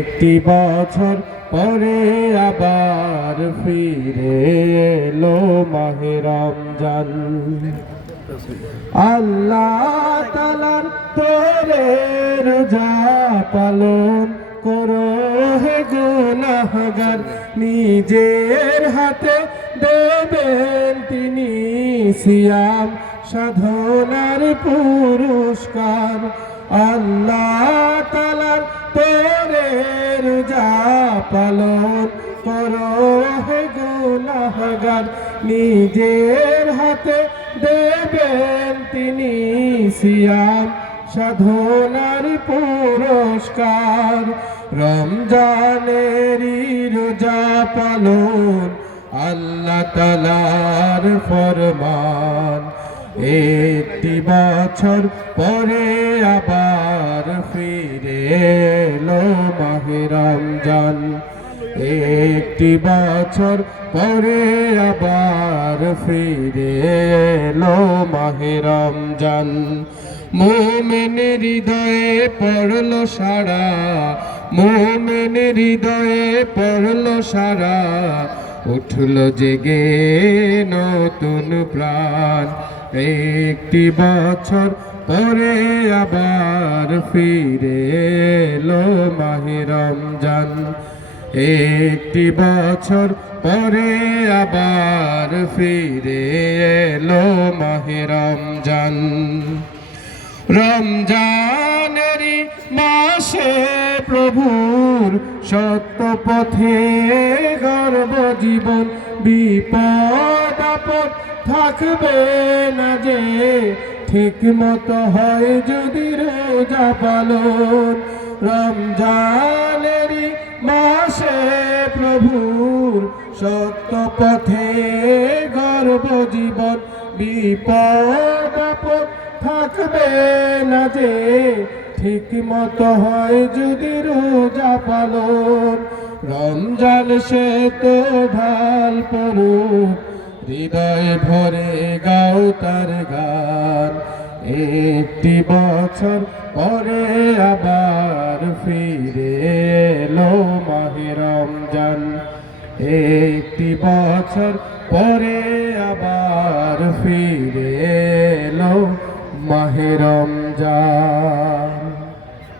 একটি বছর পরে আবার ফিরে এলো মাহে রমজান। আল্লাহ তাআলার তোরে রোজা পালন করো হে গুনাহগার, নিজের হাতে দেবেন তিনি সিয়াম সাধনার পুরস্কার। আল্লাহ তাআলার তোরে রোজা পালন করো হে গুনাহগার, নিজের হাতে দেবেন তিনি সিয়াম সাধনার পুরস্কার। রমজানেরই রোজা পালন আল্লাহ তাআলার ফরমান। একটি বছর পরে আবার ফিরে এলো মাহে রমজান। একটি বছর পরে আবার ফিরে এলো মাহে রমজান। মুমিন হৃদয়ে পড়লো সারা, মুমিন হৃদয়ে পড়লো সারা, উঠলো জেগে নতুন প্রাণ। একটি বছর পরে আবার ফিরে এলো মাহে রমজান। একটি বছর পরে আবার ফিরে এলো মাহে রমজান। রমজানেরই মাসে প্রভুর সত্য পথে গর্ব জীবন, বিপদ আপদ থাকবে না যে ঠিক মতো হয় যদি রোজা পালন। রমজানেরই মাসে প্রভুর সত্য পথে গর্ব জীবন, বিপদ আপদ থাকবে না যে ঠিক মতো হয় যদি রোজা পালন। রমজান সে তো ঢাল পড়ুক, হৃদয় ভরে গাও তার গান। একটি বছর পরে আবার ফিরে এলো মাহে রমজান। একটি বছর পরে আবার ফিরে এলো মাহে রমজান।